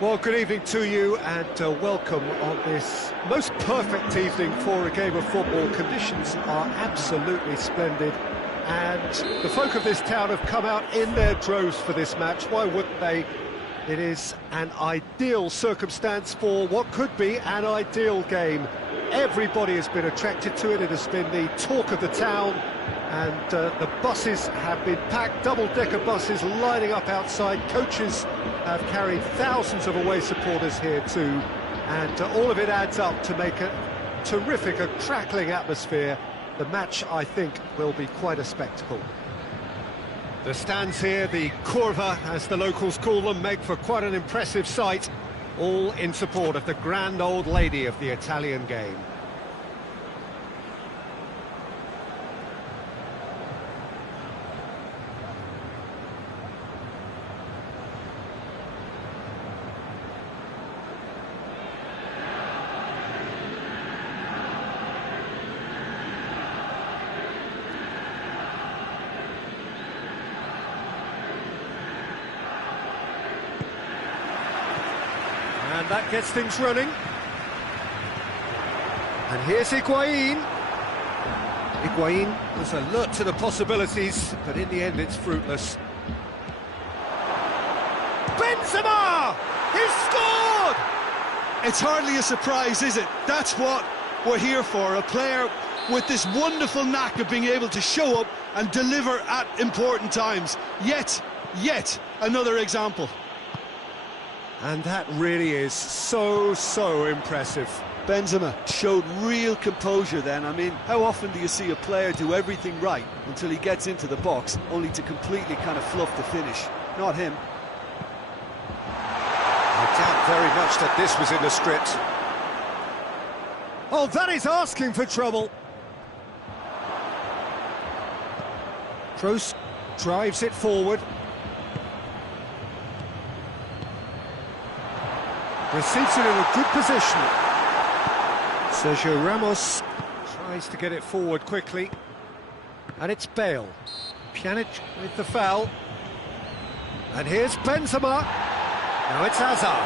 Well, good evening to you and welcome on this most perfect evening for a game of football. Conditions are absolutely splendid and the folk of this town have come out in their droves for this match. Why wouldn't they? It is an ideal circumstance for what could be an ideal game. Everybody has been attracted to it. It has been the talk of the town, and the buses have been packed, double-decker buses lining up outside. Coaches have carried thousands of away supporters here too, and all of it adds up to make a terrific, a crackling atmosphere. The match, I think, will be quite a spectacle. The stands here, the curva, as the locals call them, make for quite an impressive sight, all in support of the grand old lady of the Italian game. And that gets things running. And here's Higuain. Higuain was alert to the possibilities, but in the end it's fruitless. Benzema! He's scored! It's hardly a surprise, is it? That's what we're here for. A player with this wonderful knack of being able to show up and deliver at important times. Yet another example. And that really is so impressive. Benzema showed real composure then. I mean, how often do you see a player do everything right until he gets into the box, only to completely kind of fluff the finish? Not him. I doubt very much that this was in the script. Oh, that is asking for trouble. Kroos drives it forward. Receives it in a good position. Sergio Ramos tries to get it forward quickly. And it's Bale. Pjanic with the foul. And here's Benzema. Now it's Hazard.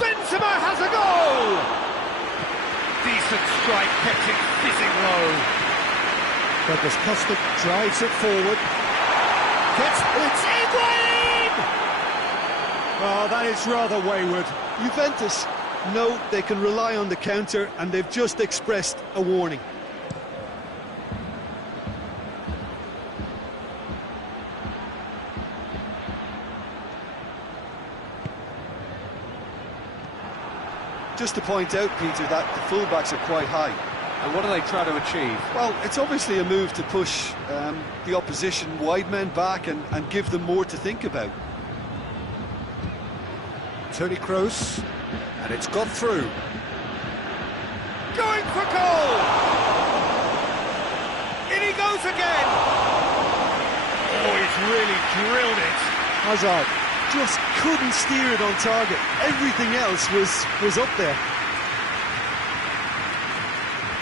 Benzema has a goal! Decent strike, kept it fizzing low. Douglas Costa drives it forward. It's Higuain! Oh, that is rather wayward. Juventus know they can rely on the counter, and they've just expressed a warning. Just to point out, Peter, that the fullbacks are quite high. And what do they try to achieve? Well, it's obviously a move to push the opposition wide men back and give them more to think about. Toni Kroos, and it's got through. Going for goal! In he goes again! Oh, he's really drilled it. Hazard just couldn't steer it on target. Everything else was up there.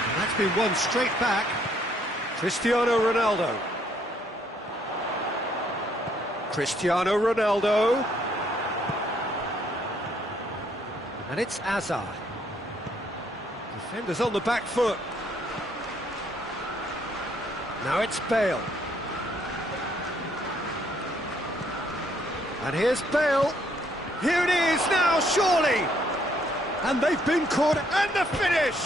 And that's been won straight back. Cristiano Ronaldo. Cristiano Ronaldo. And it's Hazard. Defenders on the back foot. Now it's Bale. And here's Bale. Here it is now, surely. And they've been caught. And the finish!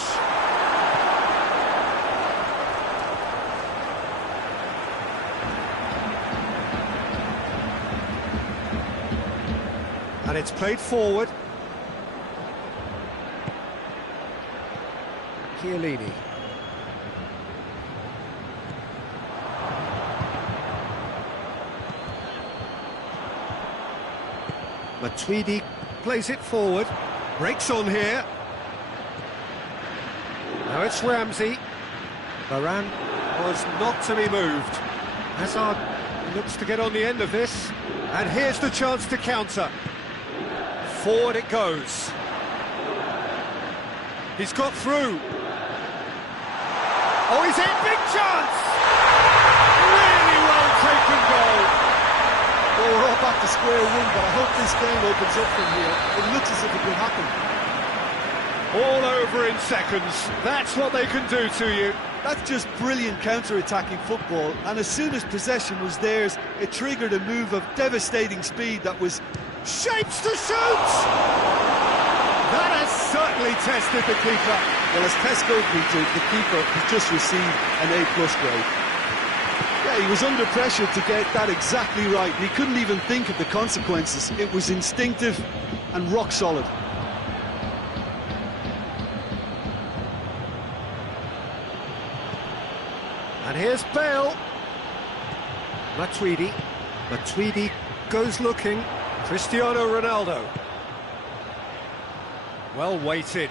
And it's played forward. Chiellini. Matuidi plays it forward, breaks on here. Now it's Ramsey. Varane was not to be moved. Hazard looks to get on the end of this, and here's the chance to counter. Forward it goes. He's got through. Oh, he's in, big chance! Really well taken goal. Oh, back to square one, but I hope this game opens up from here. It looks as if it could happen. All over in seconds. That's what they can do to you. That's just brilliant counter-attacking football, and as soon as possession was theirs, it triggered a move of devastating speed that was... Shapes to shoot! That has certainly tested the keeper. Well, as test goes, Peter, the keeper has just received an A+ grade. Yeah, he was under pressure to get that exactly right, and he couldn't even think of the consequences. It was instinctive and rock solid. And here's Bale. Matuidi goes looking. Cristiano Ronaldo. Well weighted.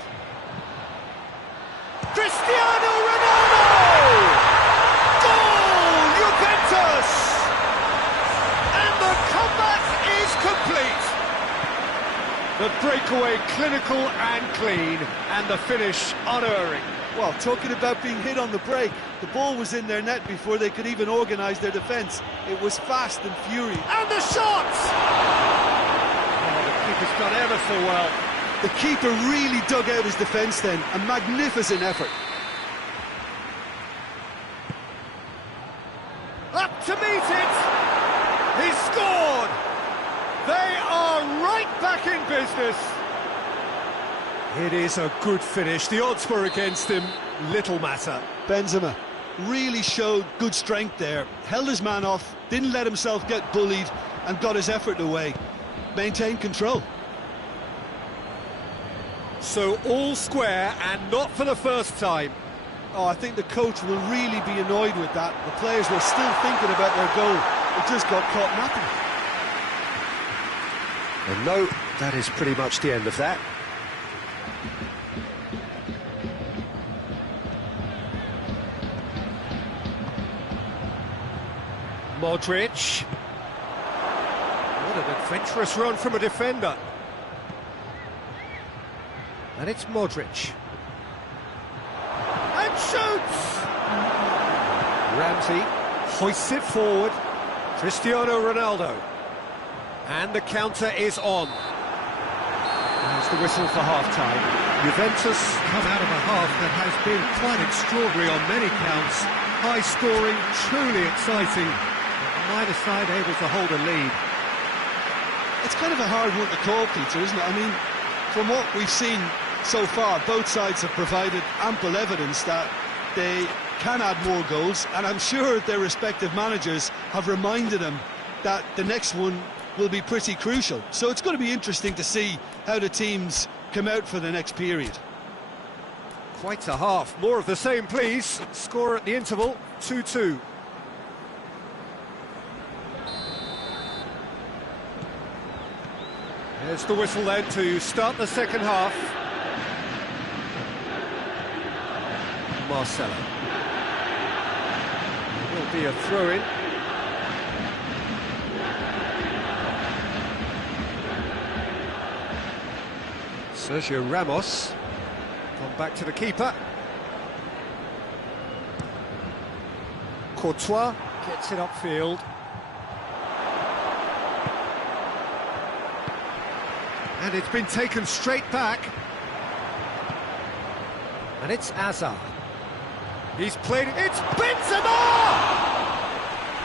Cristiano Ronaldo! Goal! Juventus! And the comeback is complete. The breakaway clinical and clean, and the finish unerring. Well, talking about being hit on the break, the ball was in their net before they could even organise their defence. It was fast and furious. And the shot! Oh, the keeper's done ever so well. The keeper really dug out his defence then. A magnificent effort. Up to meet it! He scored! They are right back in business. It is a good finish. The odds were against him. Little matter. Benzema really showed good strength there. Held his man off, didn't let himself get bullied, and got his effort away. Maintained control. So all square, and not for the first time. Oh, I think the coach will really be annoyed with that. The players were still thinking about their goal. It just got caught napping. And no, that is pretty much the end of that. Modric. What an adventurous run from a defender. And it's Modric. And shoots! Ramsey hoists it forward. Cristiano Ronaldo. And the counter is on. There's the whistle for half-time. Juventus come out of a half that has been quite extraordinary on many counts. High scoring, truly exciting. Neither side able to hold a lead. It's kind of a hard one to call, Peter, isn't it? I mean, from what we've seen so far, both sides have provided ample evidence that they can add more goals, and I'm sure their respective managers have reminded them that the next one will be pretty crucial. So it's going to be interesting to see how the teams come out for the next period. Quite a half. More of the same, please. Score at the interval, 2-2. There's the whistle then to start the second half. Marcelo. There will be a throw-in. Sergio Ramos. Gone back to the keeper. Courtois gets it upfield. And it's been taken straight back. And it's Hazard. He's played it. It's Benzema!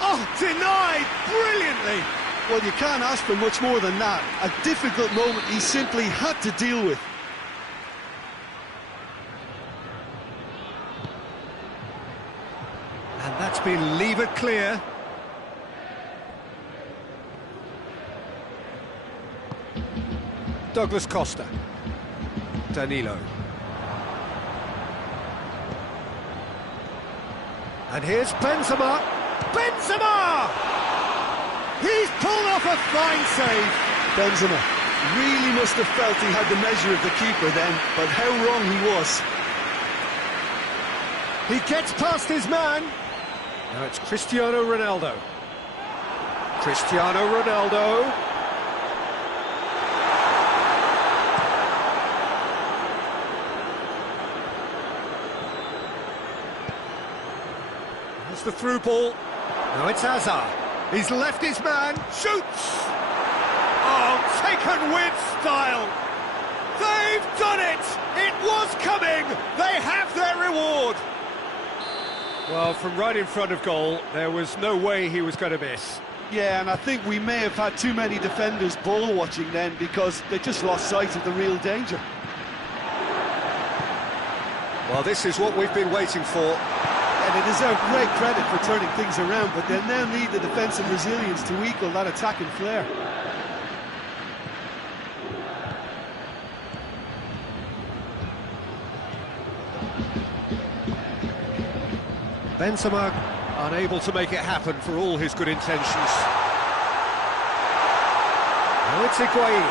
Oh, denied brilliantly. Well, you can't ask for much more than that. A difficult moment he simply had to deal with. And that's been levered clear. Douglas Costa. Danilo. And here's Benzema. Benzema! He's pulled off a fine save. Benzema really must have felt he had the measure of the keeper then, but how wrong he was. He gets past his man. Now it's Cristiano Ronaldo. Cristiano Ronaldo. There's the through ball. Now it's Hazard. He's left his man. Shoots! Oh, taken with style. They've done it! It was coming! They have their reward! Well, from right in front of goal, there was no way he was going to miss. Yeah, and I think we may have had too many defenders ball watching then because they just lost sight of the real danger. Well, this is what we've been waiting for. And they deserve great credit for turning things around, but they'll now need the defensive resilience to equal that attacking flair. Benzema unable to make it happen for all his good intentions. Now it's Higuain.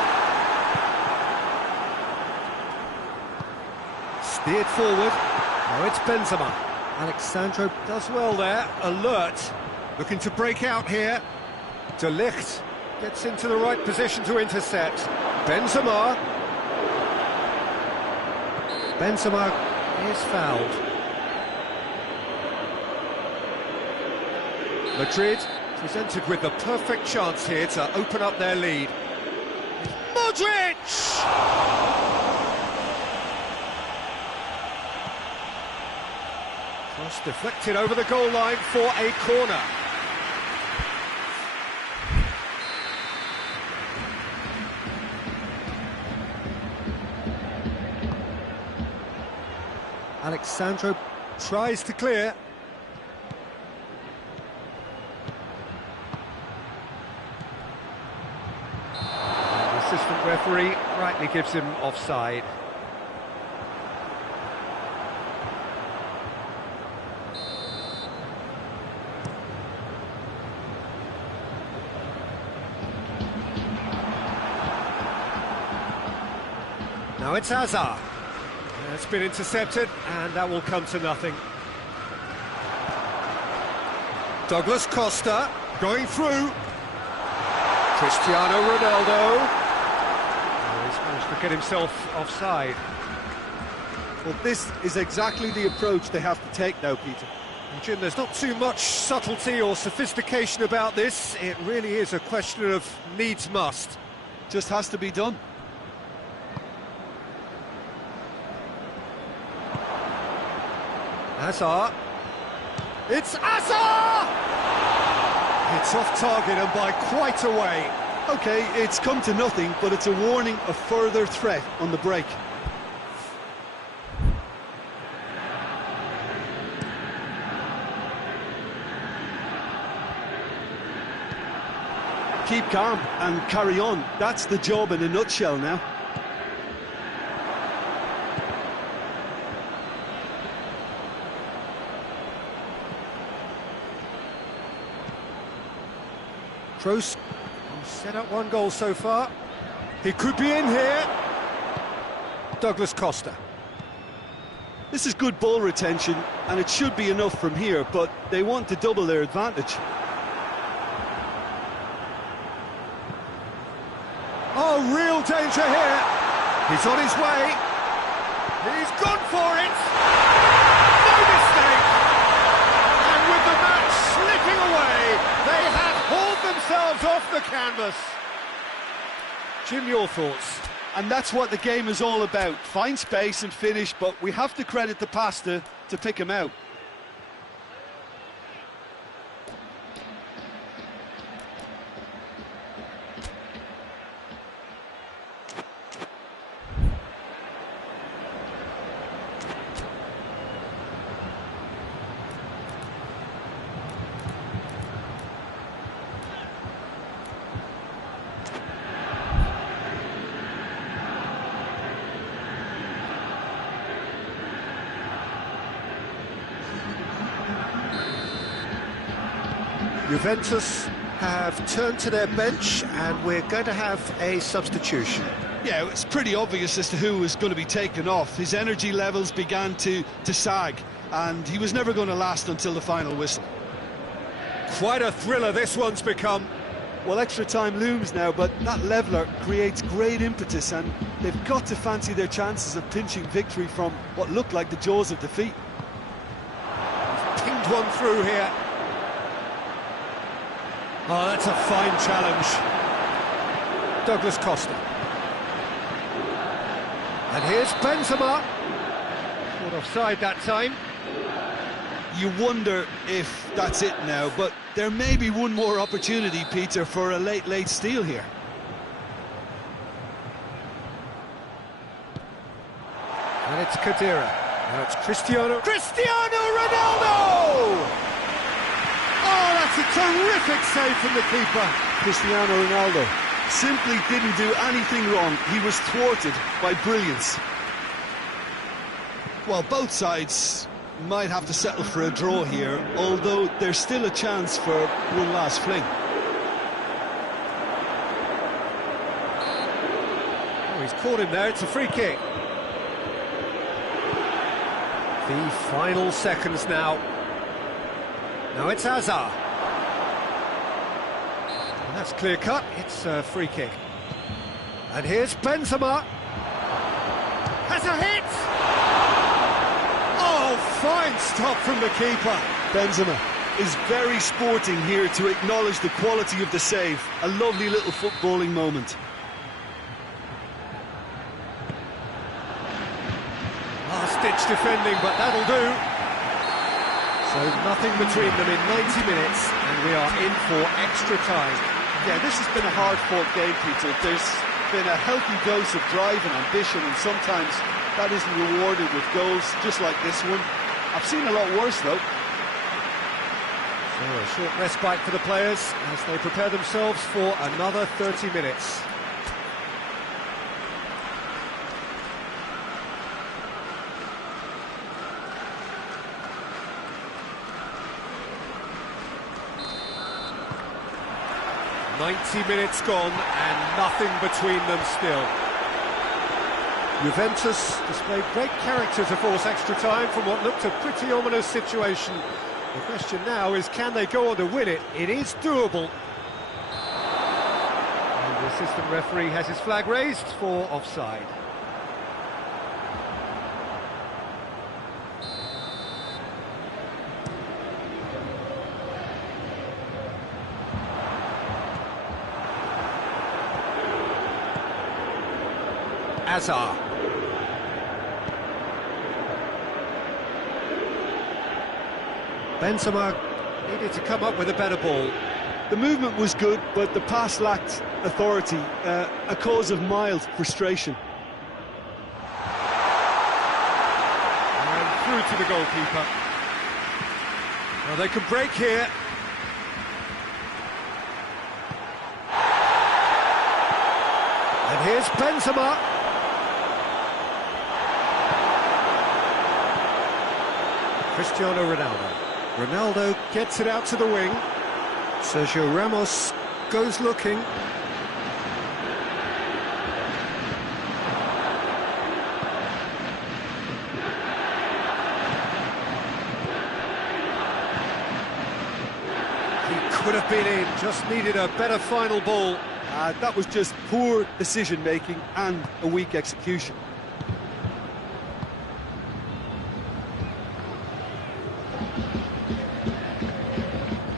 Steered forward. Now it's Benzema. Alexandro does well there. Alert. Looking to break out here. De Ligt gets into the right position to intercept. Benzema. Benzema is fouled. Madrid presented with the perfect chance here to open up their lead. Modric! Cross deflected over the goal line for a corner. Alexandro tries to clear. Assistant referee rightly gives him offside. Now it's Hazard. It's been intercepted, and that will come to nothing. Douglas Costa going through. Cristiano Ronaldo. He's managed to get himself offside. Well, this is exactly the approach they have to take now, Peter. Jim, there's not too much subtlety or sophistication about this. It really is a question of needs must. Just has to be done. Hazard. It's Hazard! It's off target and by quite a way. OK, it's come to nothing, but it's a warning of further threat on the break. Keep calm and carry on. That's the job in a nutshell now. Kroos set up one goal so far. He could be in here. Douglas Costa. This is good ball retention, and it should be enough from here, but they want to double their advantage. Oh, real danger here. He's on his way. He's gone for it. No mistake. And with the match slipping away, they have hauled themselves off the canvas. Jim, your thoughts? And that's what the game is all about. Find space and finish, but we have to credit the passer to pick him out. Juventus have turned to their bench and we're going to have a substitution. Yeah, it's pretty obvious as to who was going to be taken off. His energy levels began to sag, and he was never going to last until the final whistle. Quite a thriller this one's become. Well, extra time looms now, but that leveller creates great impetus, and they've got to fancy their chances of pinching victory from what looked like the jaws of defeat. He's pinged one through here. Oh, that's a fine challenge. Douglas Costa. And here's Benzema. Caught offside that time. You wonder if that's it now, but there may be one more opportunity, Peter, for a late steal here. And it's Khedira. Now it's Cristiano Ronaldo! Oh, that's a terrific save from the keeper. Cristiano Ronaldo simply didn't do anything wrong. He was thwarted by brilliance. Well, both sides might have to settle for a draw here, although there's still a chance for one last fling. Oh, he's caught him there. It's a free kick. The final seconds now. Now it's Hazard. And that's clear cut. It's a free kick. And here's Benzema. Has a hit! Oh, fine stop from the keeper. Benzema is very sporting here to acknowledge the quality of the save. A lovely little footballing moment. Last-ditch defending, but that'll do. So nothing between them in 90 minutes, and we are in for extra time. Yeah, this has been a hard-fought game, Peter. There's been a healthy dose of drive and ambition, and sometimes that isn't rewarded with goals, just like this one. I've seen a lot worse, though. So a short respite for the players as they prepare themselves for another 30 minutes. "90 minutes gone and nothing between them still." Juventus displayed great character to force extra time from what looked a pretty ominous situation. The question now is, can they go on to win it? It is doable. And the assistant referee has his flag raised for offside. Hazard. Benzema needed to come up with a better ball. The movement was good, but the pass lacked authority, a cause of mild frustration. And through to the goalkeeper. Well, they can break here. And here's Benzema. Cristiano Ronaldo. Ronaldo gets it out to the wing. Sergio Ramos goes looking. He could have been in, just needed a better final ball. That was just poor decision-making and a weak execution.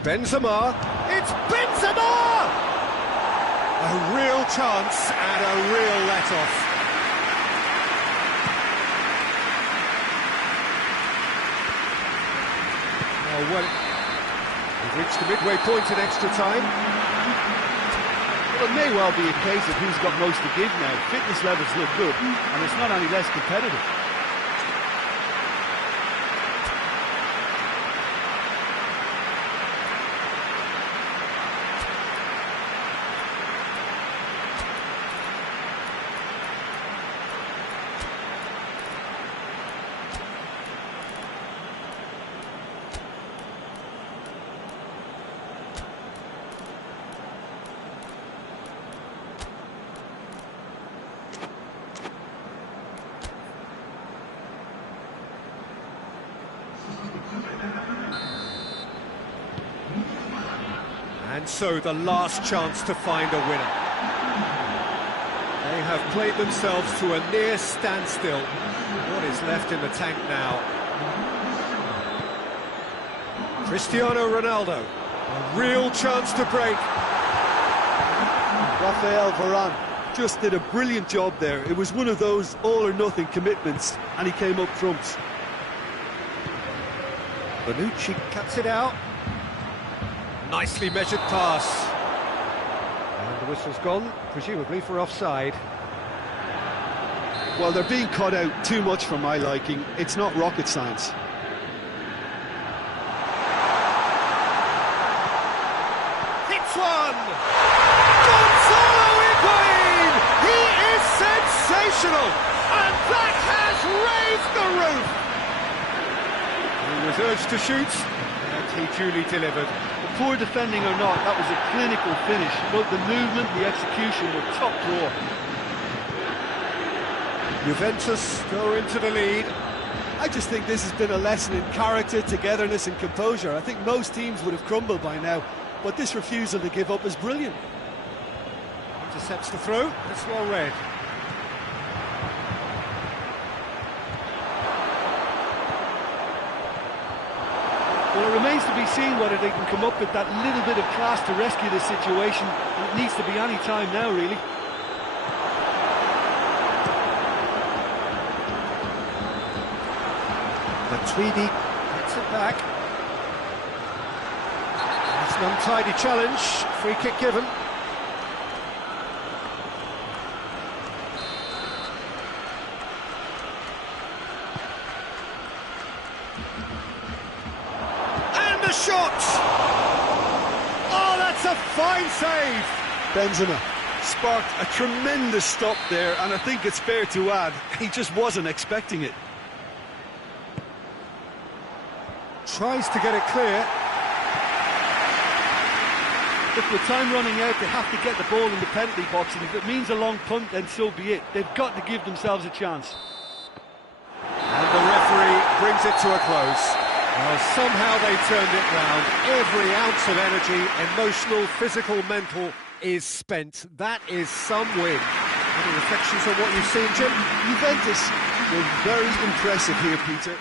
Benzema, it's Benzema! A real chance and a real let-off. Well, we've reached the midway point in extra time. Well, it may well be a case of who's got most to give now. Fitness levels look good, and it's not any less competitive. And so the last chance to find a winner. They have played themselves to a near standstill. What is left in the tank now? Cristiano Ronaldo, a real chance to break. Rafael Varane just did a brilliant job there. It was one of those all-or-nothing commitments, and he came up trumps. Bonucci cuts it out. Nicely measured pass. And the whistle's gone, presumably for offside. Well, they're being cut out too much for my liking. It's not rocket science. Hits one! Gonzalo Higuain! He is sensational! And that has raised the roof! He was urged to shoot, and he duly delivered. Poor defending or not, that was a clinical finish. Both the movement, the execution were top drawer. Juventus go into the lead. I just think this has been a lesson in character, togetherness and composure. I think most teams would have crumbled by now, but this refusal to give up is brilliant. Intercepts the throw, it's well read. Well, it remains to be seen whether they can come up with that little bit of class to rescue this situation. It needs to be any time now, really. Tweedy gets it back. It's an untidy challenge. Free kick given. And a shot! Oh, that's a fine save! Benzema sparked a tremendous stop there, and I think it's fair to add, he just wasn't expecting it. Tries to get it clear. Look, with time running out, they have to get the ball in the penalty box, and if it means a long punt, then so be it. They've got to give themselves a chance. And the referee brings it to a close. Well, somehow they turned it round. Every ounce of energy, emotional, physical, mental, is spent. That is some win. Any reflections on what you've seen, Jim? Juventus were very impressive here, Peter.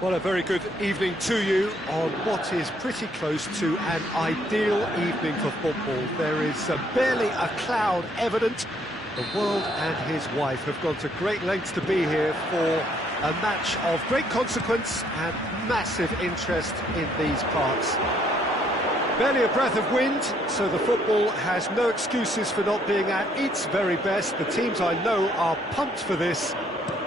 Well, a very good evening to you on what is pretty close to an ideal evening for football. There is barely a cloud evident. The world and his wife have gone to great lengths to be here for a match of great consequence and massive interest in these parts. Barely a breath of wind, so the football has no excuses for not being at its very best. The teams I know are pumped for this.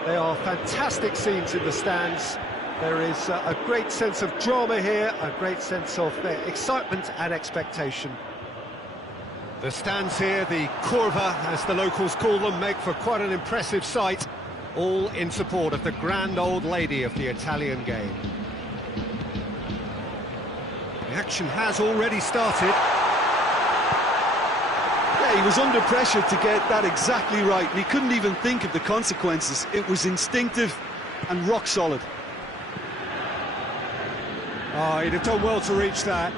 They are fantastic scenes in the stands. There is a great sense of drama here, a great sense of excitement and expectation. The stands here, the curva, as the locals call them, make for quite an impressive sight, all in support of the grand old lady of the Italian game. The action has already started. Yeah, he was under pressure to get that exactly right, and he couldn't even think of the consequences. It was instinctive and rock solid. Oh, he'd have done well to reach that.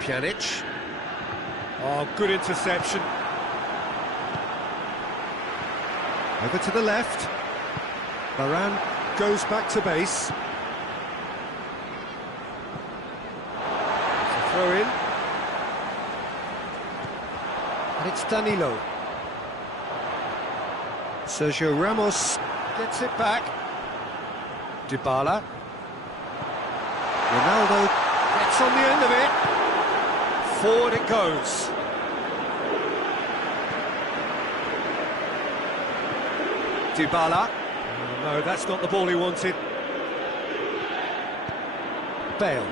Pjanic. Oh, good interception. Over to the left. Varane goes back to base. It's a throw in. And it's Danilo. Sergio Ramos gets it back. Dybala. Ronaldo gets on the end of it. Forward it goes. Dybala. Oh, no, that's not the ball he wanted. Bale.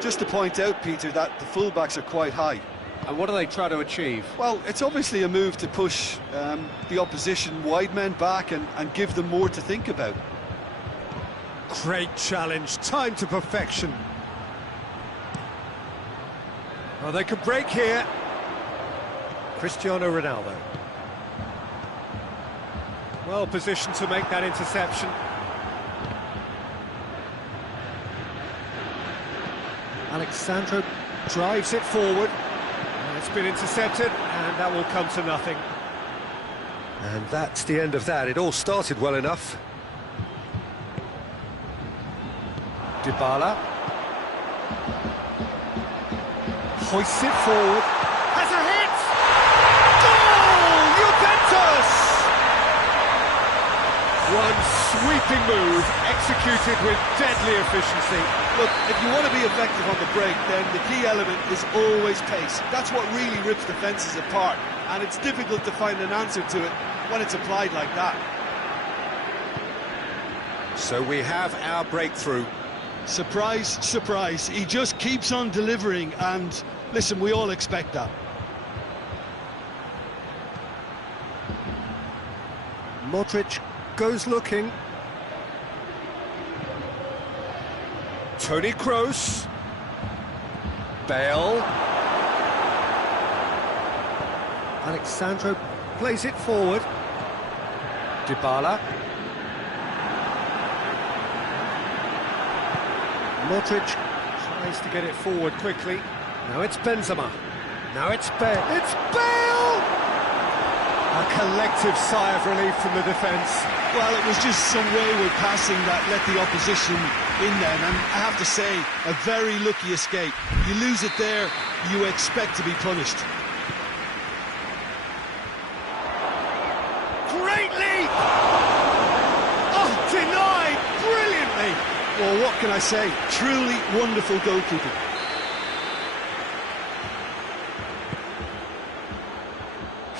Just to point out, Peter, that the fullbacks are quite high. And what do they try to achieve? Well, it's obviously a move to push the opposition wide men back and give them more to think about. Great challenge, time to perfection. Oh, they could break here. Cristiano Ronaldo. Well positioned to make that interception. Alexandro drives it forward. It's been intercepted, and that will come to nothing. And that's the end of that. It all started well enough. Dybala. Hoists it forward. Has a hit! Goal! Juventus! One sweeping move, executed with deadly efficiency. Look, if you want to be effective on the break, then the key element is always pace. That's what really rips defences apart, and it's difficult to find an answer to it when it's applied like that. So we have our breakthrough. Surprise, surprise. He just keeps on delivering, and listen, we all expect that. Modric goes looking. Toni Kroos. Bale. Alexandro plays it forward. Dybala. Modric tries to get it forward quickly. Now it's Benzema. Now it's Bale. It's Bale! A collective sigh of relief from the defence. Well, it was just some wayward passing that let the opposition in then, and I have to say, a very lucky escape. You lose it there, you expect to be punished. Great leap! Oh, denied brilliantly! Well, what can I say? Truly wonderful goalkeeping.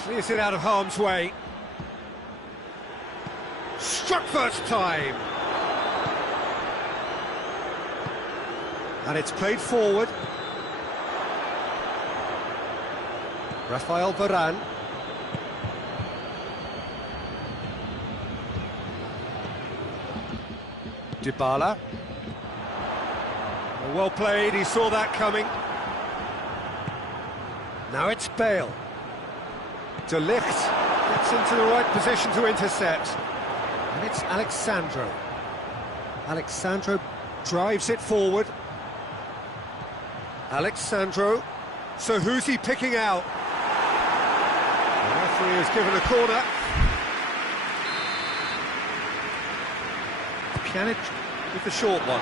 Clears it out of harm's way. Struck first time. And it's played forward. Rafael Varane. Dybala. Well played, he saw that coming. Now it's Bale. De Ligt gets into the right position to intercept. And it's Alexandro. Alexandro drives it forward. Alexandro. So who's he picking out? The referee has given a corner. Pjanic with the short one.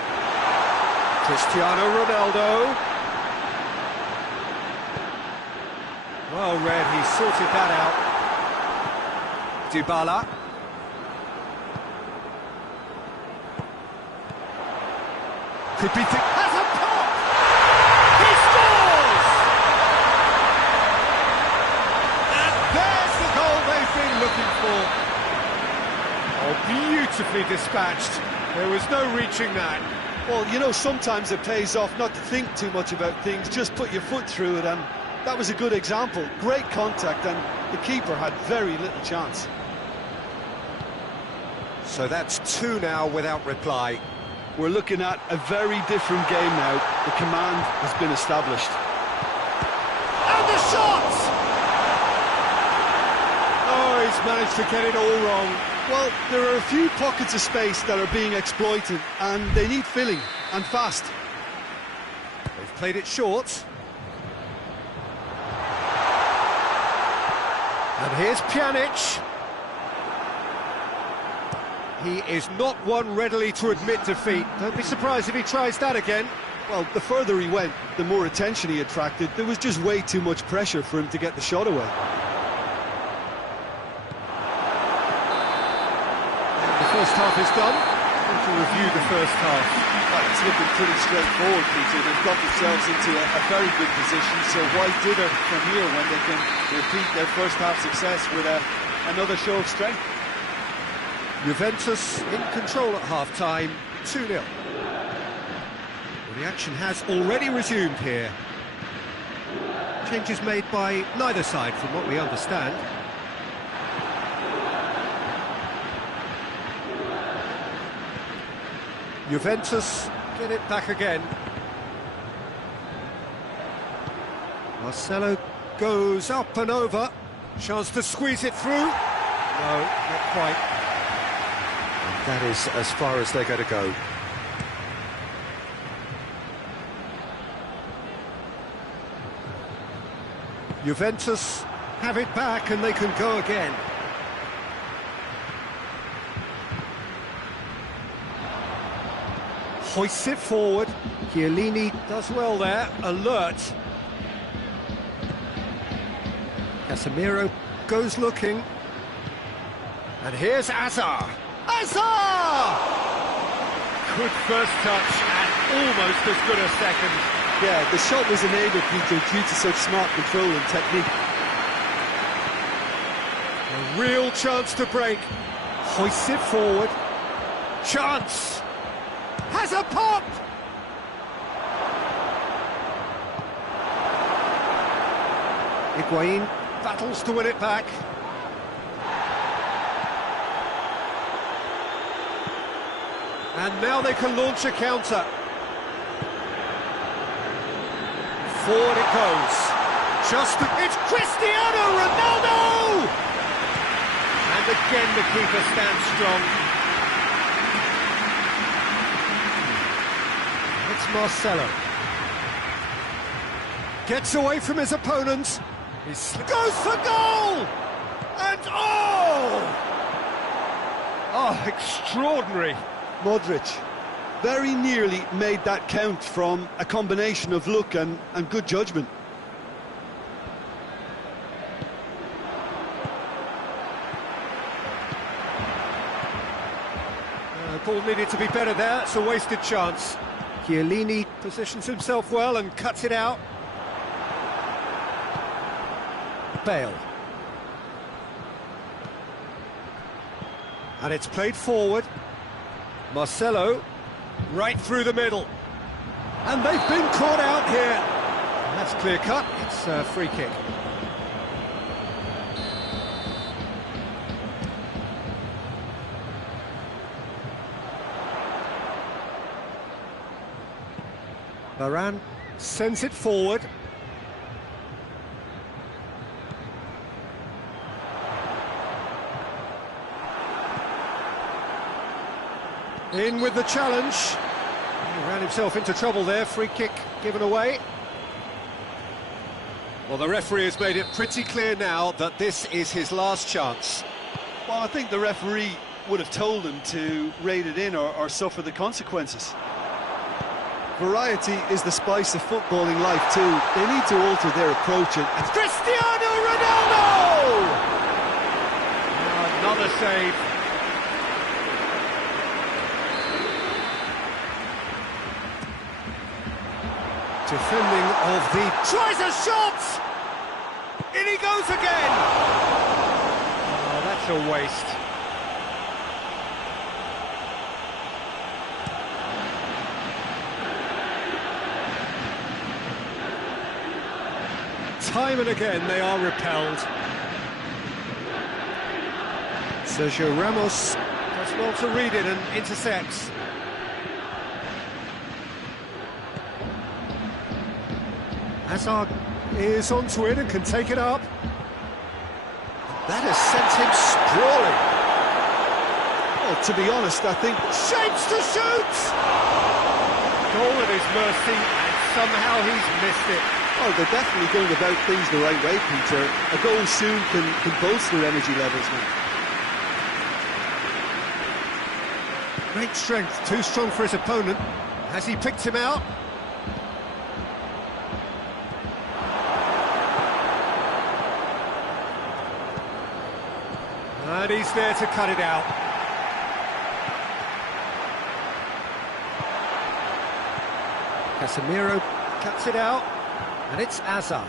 Cristiano Ronaldo. Well read, he sorted that out. Dybala. Could be... Has a pop! He scores! And there's the goal they've been looking for. Oh, beautifully dispatched. There was no reaching that. Well, you know, sometimes it pays off not to think too much about things, just put your foot through it, and that was a good example. Great contact, and the keeper had very little chance. So that's 2 now without reply. We're looking at a very different game now. The command has been established. And the shot! Oh, he's managed to get it all wrong. Well, there are a few pockets of space that are being exploited, and they need filling, and fast. They've played it short. And here's Pjanic. He is not one readily to admit defeat. Don't be surprised if he tries that again. Well, the further he went, the more attention he attracted. There was just way too much pressure for him to get the shot away. The first half is done. To review the first half. Well, it's looking pretty straightforward, Peter. They've got themselves into a very good position, so why dither from here when they can repeat their first half success with another show of strength? Juventus in control at half-time, 2-0. Well, the action has already resumed here. Changes made by neither side, from what we understand. Juventus get it back again. Marcelo goes up and over. Chance to squeeze it through. No, not quite. And that is as far as they're going to go. Juventus have it back and they can go again. Hoists it forward. Chiellini does well there, alert. Casemiro goes looking. And here's Azar. Azar! Good first touch and almost as good a second. Yeah, the shot was enabled, Peter, due to such smart control and technique. A real chance to break. Hoists it forward. Chance! Has a pop! Higuain battles to win it back. And now they can launch a counter. Forward it goes. It's Cristiano Ronaldo! And again the keeper stands strong. It's Marcelo. Gets away from his opponent. He goes for goal! And oh! Oh, extraordinary. Modric very nearly made that count from a combination of luck and good judgment. Ball needed to be better there, it's a wasted chance. Chiellini positions himself well and cuts it out. Bale. And it's played forward. Marcelo, right through the middle. And they've been caught out here. That's clear cut, it's a free kick. Varane sends it forward. In with the challenge. He ran himself into trouble there, free kick given away. Well, the referee has made it pretty clear now that this is his last chance. Well, I think the referee would have told him to rate it in or suffer the consequences. Variety is the spice of footballing life too. They need to alter their approach. And Cristiano Ronaldo! Another save. Defending of the... Tries a shot! In he goes again! Oh, that's a waste. Time and again they are repelled. Sergio Ramos does well to read it and intercepts. Hazard is onto it and can take it up. That has sent him sprawling. well, to be honest, I think... Shapes to shoot! Goal at his mercy, and somehow he's missed it. Oh, they're definitely going about things the right way, Peter. A goal soon can bolster energy levels now. Great strength, too strong for his opponent. Has he picked him out? And he's there to cut it out. Casemiro cuts it out, and it's Hazard.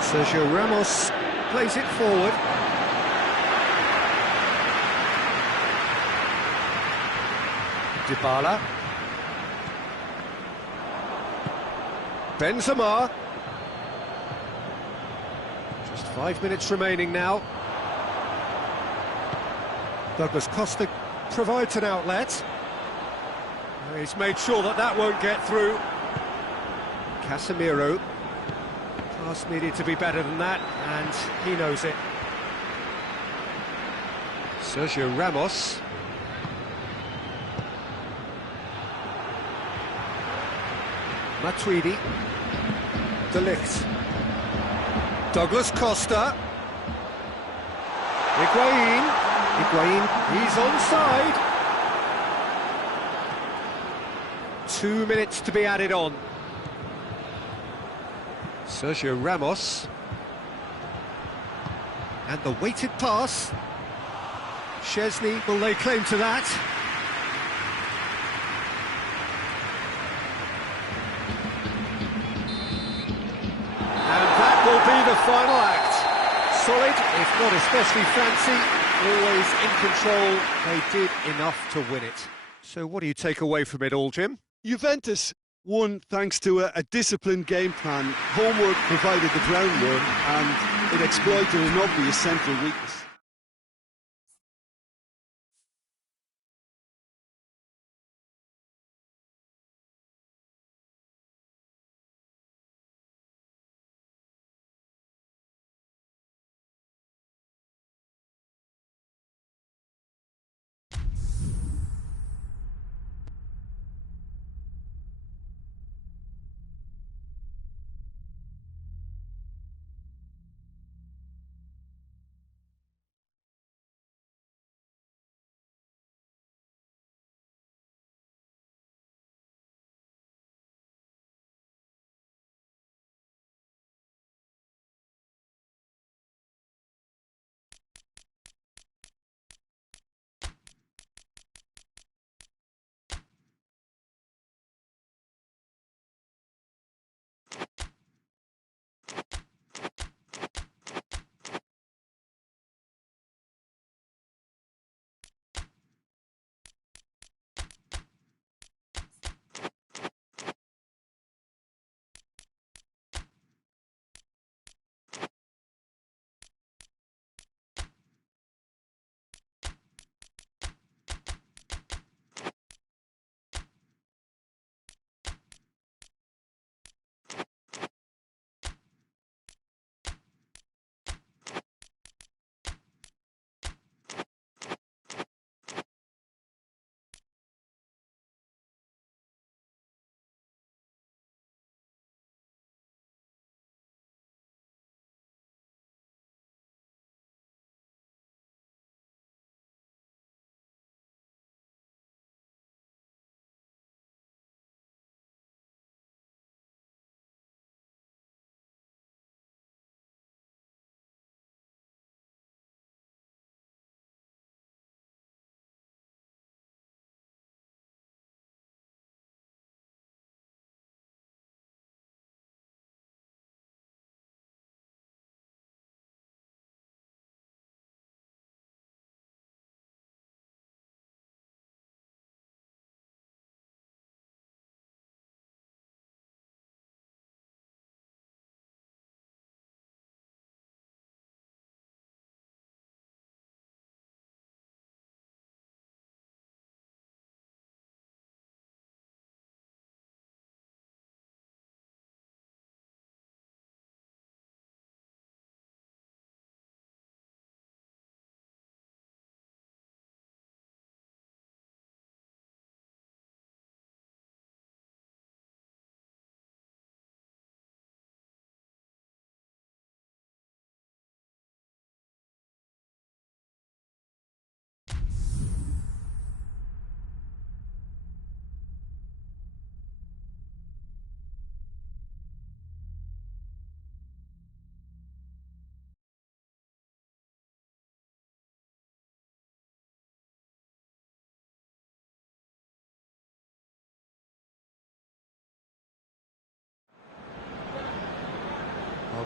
Sergio Ramos plays it forward. Dybala. Benzema. Just 5 minutes remaining now. Douglas Costa provides an outlet. He's made sure that that won't get through. Casemiro. Pass needed to be better than that, and he knows it. Sergio Ramos. Matuidi. De Ligt. Douglas Costa. Higuain, he's onside. 2 minutes to be added on. Sergio Ramos. And the weighted pass. Szczesny will lay claim to that. And that will be the final act. Solid, if not especially fancy, always in control. They did enough to win it. So what do you take away from it all, Jim? Juventus won thanks to a disciplined game plan. Homework provided the groundwork, and it exploited an obvious central weakness.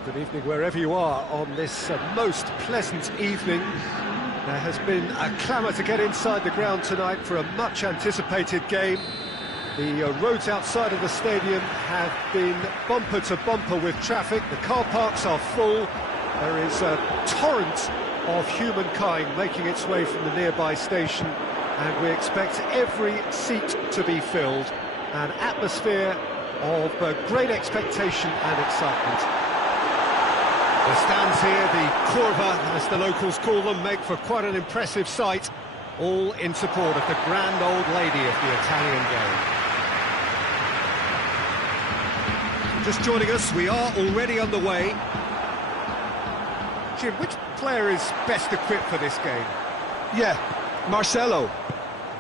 Good evening wherever you are on this most pleasant evening. There has been a clamour to get inside the ground tonight for a much-anticipated game. The roads outside of the stadium have been bumper to bumper with traffic. The car parks are full. There is a torrent of humankind making its way from the nearby station, and we expect every seat to be filled. An atmosphere of great expectation and excitement. The stands here, the curva, as the locals call them, make for quite an impressive sight, all in support of the grand old lady of the Italian game. Just joining us, we are already underway. Jim, which player is best equipped for this game? Yeah, Marcelo.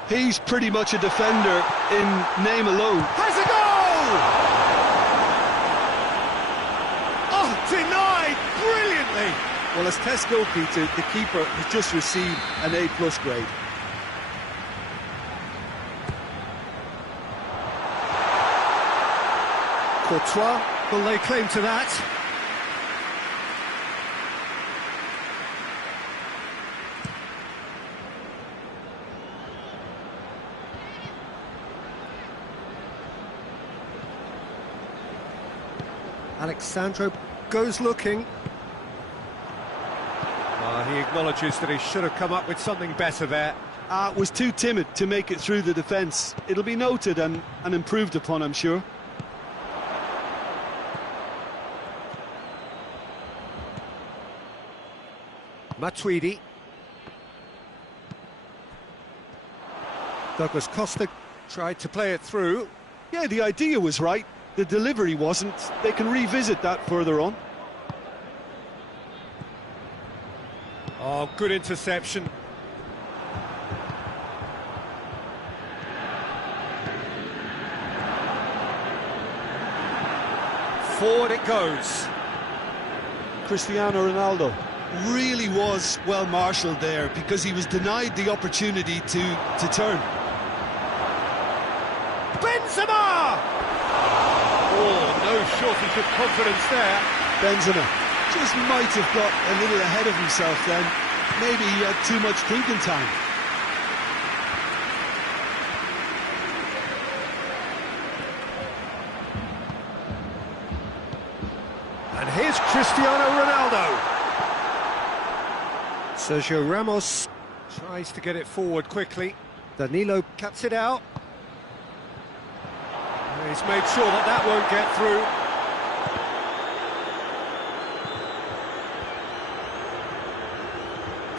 He's pretty much a defender in name alone. Has a goal! Oh, denied brilliantly! Well, as test goalkeeper, the keeper has just received an A+ grade. Courtois will lay claim to that. Alexandro goes looking. He acknowledges that he should have come up with something better there. Was too timid to make it through the defence. It'll be noted and improved upon, I'm sure. Matuidi. Douglas Costa tried to play it through. Yeah, the idea was right. The delivery wasn't. They can revisit that further on. Oh, good interception. Forward it goes. Cristiano Ronaldo really was well marshalled there because he was denied the opportunity to turn. Benzema! Oh, no shortage of confidence there. Benzema just might have got a little ahead of himself then. Maybe he had too much thinking time. And here's Cristiano Ronaldo. Sergio Ramos tries to get it forward quickly. Danilo cuts it out. He's made sure that won't get through.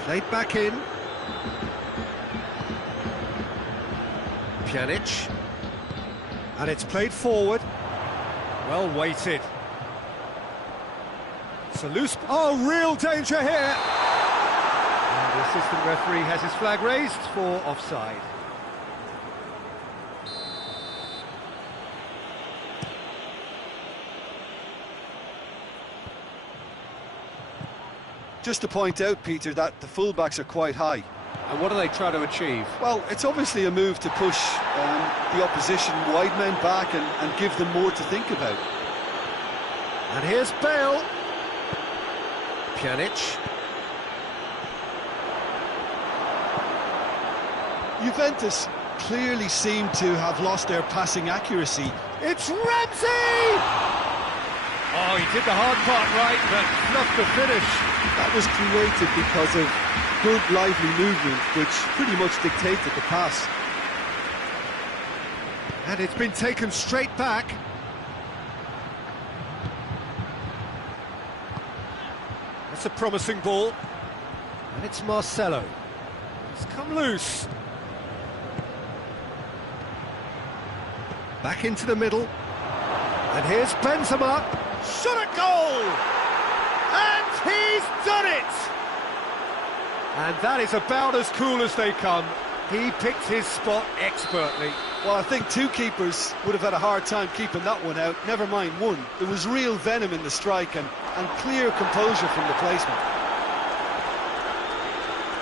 Played back in. Pjanic. And it's played forward. Well weighted. It's a loose... Oh, real danger here! And the assistant referee has his flag raised for offside. Just to point out, Peter, that the fullbacks are quite high. And what do they try to achieve? Well, it's obviously a move to push the opposition wide men back and give them more to think about. And here's Bale. Pjanic. Juventus clearly seem to have lost their passing accuracy. It's Ramsey! Oh, he did the hard part right, but not the finish. That was created because of good, lively movement, which pretty much dictated the pass. And it's been taken straight back. That's a promising ball. And it's Marcelo. It's come loose. Back into the middle. And here's Benzema. Shot at goal! And he's done it! And that is about as cool as they come. He picked his spot expertly. Well, I think two keepers would have had a hard time keeping that one out, never mind one. There was real venom in the strike and clear composure from the placement.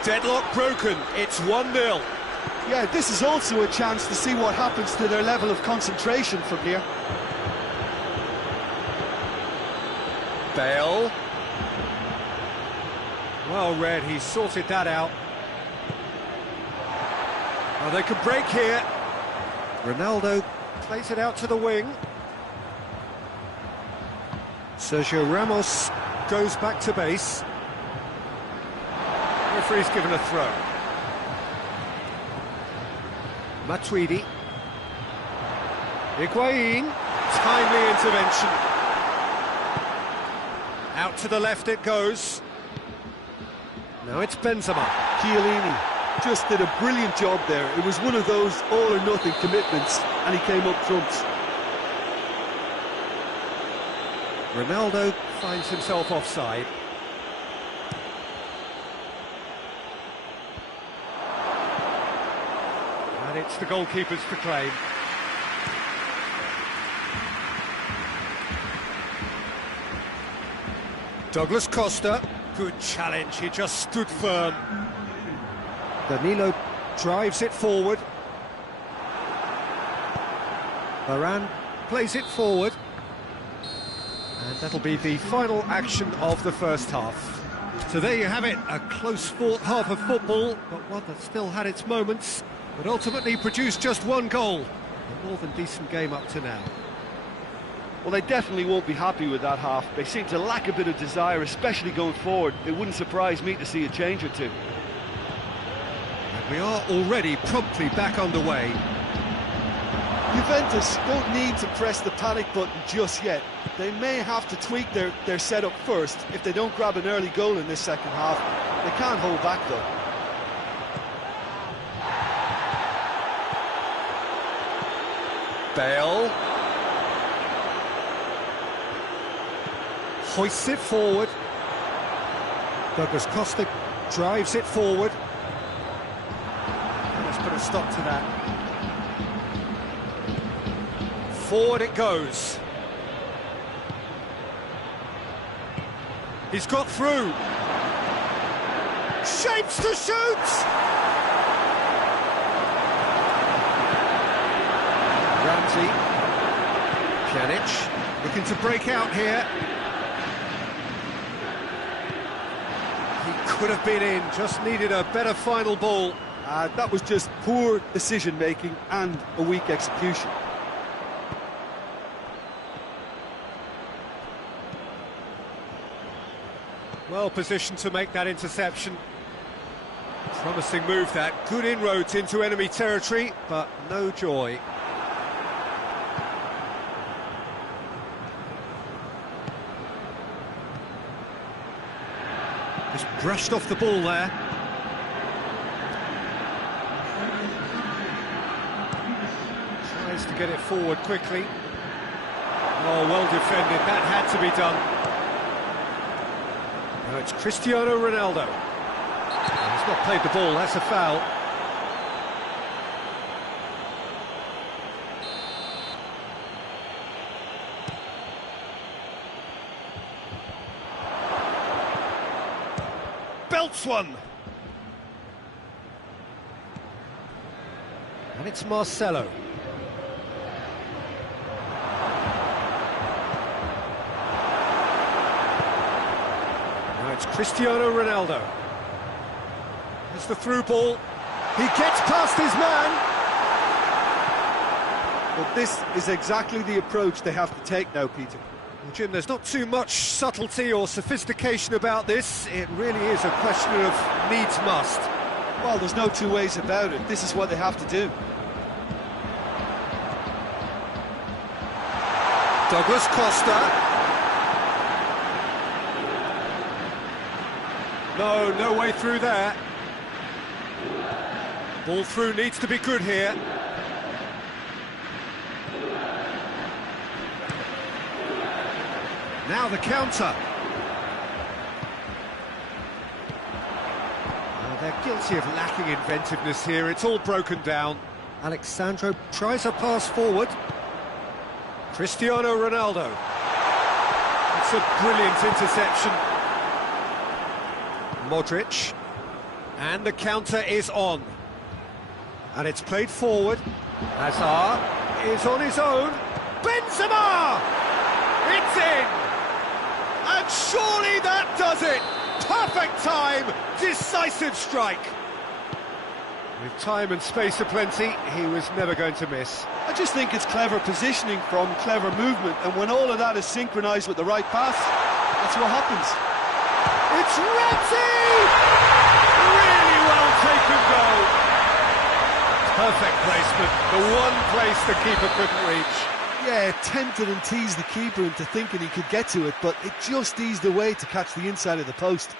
Deadlock broken, it's 1-0. Yeah, this is also a chance to see what happens to their level of concentration from here. Bale. Well read, he sorted that out. Oh, they can break here. Ronaldo plays it out to the wing. Sergio Ramos goes back to base. Referee's given a throw. Matuidi. Higuain. Timely intervention. Out to the left it goes. Now it's Benzema. Chiellini just did a brilliant job there. It was one of those all-or-nothing commitments, and he came up trumps. Ronaldo finds himself offside. And it's the goalkeepers to claim. Douglas Costa, good challenge, he just stood firm. Danilo drives it forward. Varane plays it forward. And that'll be the final action of the first half. So there you have it, a close-fought half of football, but one that still had its moments, but ultimately produced just one goal. A more than decent game up to now. Well, they definitely won't be happy with that half. They seem to lack a bit of desire, especially going forward. It wouldn't surprise me to see a change or two. And we are already promptly back underway. Juventus don't need to press the panic button just yet. They may have to tweak their setup first if they don't grab an early goal in this second half. They can't hold back though. Bale. Hoists it forward. Douglas Costa drives it forward. Let's put a stop to that. Forward it goes. He's got through. Shapes to shoot! Ramsey. Pjanic looking to break out here. He could have been in, just needed a better final ball. That was just poor decision-making and a weak execution. Well positioned to make that interception. Promising move that. Good inroads into enemy territory, but no joy. Just brushed off the ball there. Tries to get it forward quickly. Oh, well defended. That had to be done. Now it's Cristiano Ronaldo. He's not played the ball, that's a foul. Belts one. And it's Marcelo. It's Cristiano Ronaldo. It's the through ball. He gets past his man. Well, this is exactly the approach they have to take now, Peter. Well, Jim, there's not too much subtlety or sophistication about this. It really is a question of needs must. Well, there's no two ways about it. This is what they have to do. Douglas Costa. No way through there. Ball through needs to be good here. Now the counter. Well, they're guilty of lacking inventiveness here. It's all broken down. Alexandro tries a pass forward. Cristiano Ronaldo. It's a brilliant interception. Modric, and the counter is on, and it's played forward. Hazard is on his own. Benzema, it's in. And surely that does it! Perfect time, decisive strike. With time and space aplenty, he was never going to miss. I just think it's clever positioning from clever movement, and when all of that is synchronised with the right pass, that's what happens. It's Renzi! Really well taken goal. Perfect placement, the one place the keeper couldn't reach. Yeah, tempted and teased the keeper into thinking he could get to it, but it just eased away to catch the inside of the post.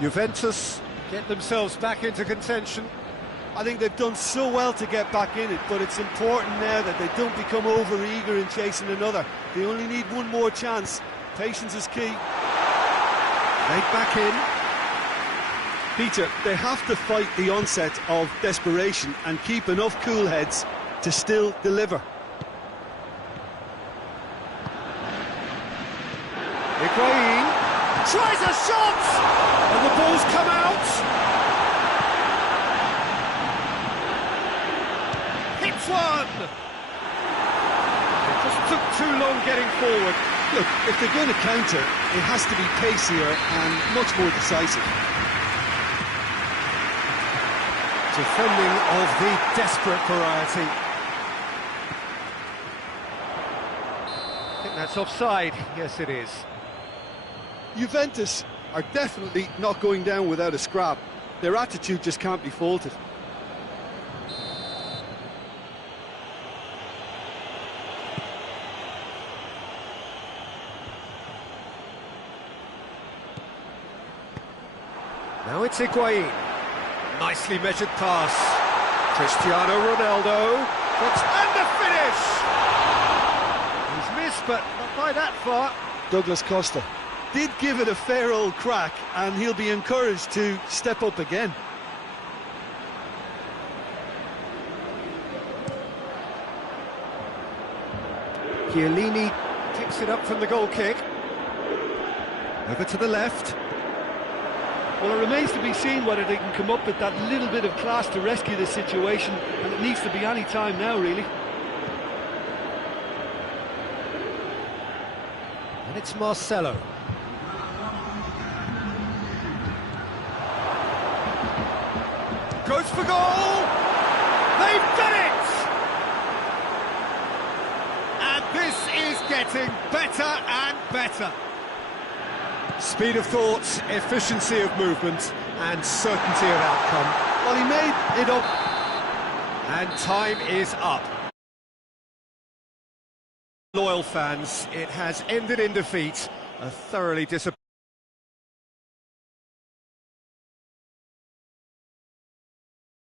Juventus get themselves back into contention. I think they've done so well to get back in it, but it's important now that they don't become over-eager in chasing another. They only need one more chance. Patience is key. Right back in. Peter, they have to fight the onset of desperation and keep enough cool heads to still deliver. Higuain tries a shot! And the ball's come out! Hits one! It just took too long getting forward. Look, if they're going to counter, it has to be pacier and much more decisive. Defending of the desperate variety. I think that's offside. Yes, it is. Juventus are definitely not going down without a scrap. Their attitude just can't be faulted. Now it's Higuain. Nicely measured pass. Cristiano Ronaldo. And the finish! He's missed, but not by that far. Douglas Costa did give it a fair old crack, and he'll be encouraged to step up again. Chiellini picks it up from the goal kick. Over to the left. Well, it remains to be seen whether they can come up with that little bit of class to rescue this situation, and it needs to be any time now, really. And it's Marcelo. Goes for goal! They've done it! And this is getting better and better. Speed of thought, efficiency of movement, and certainty of outcome. Well, he made it up. And time is up. Loyal fans, it has ended in defeat. A thoroughly disappointing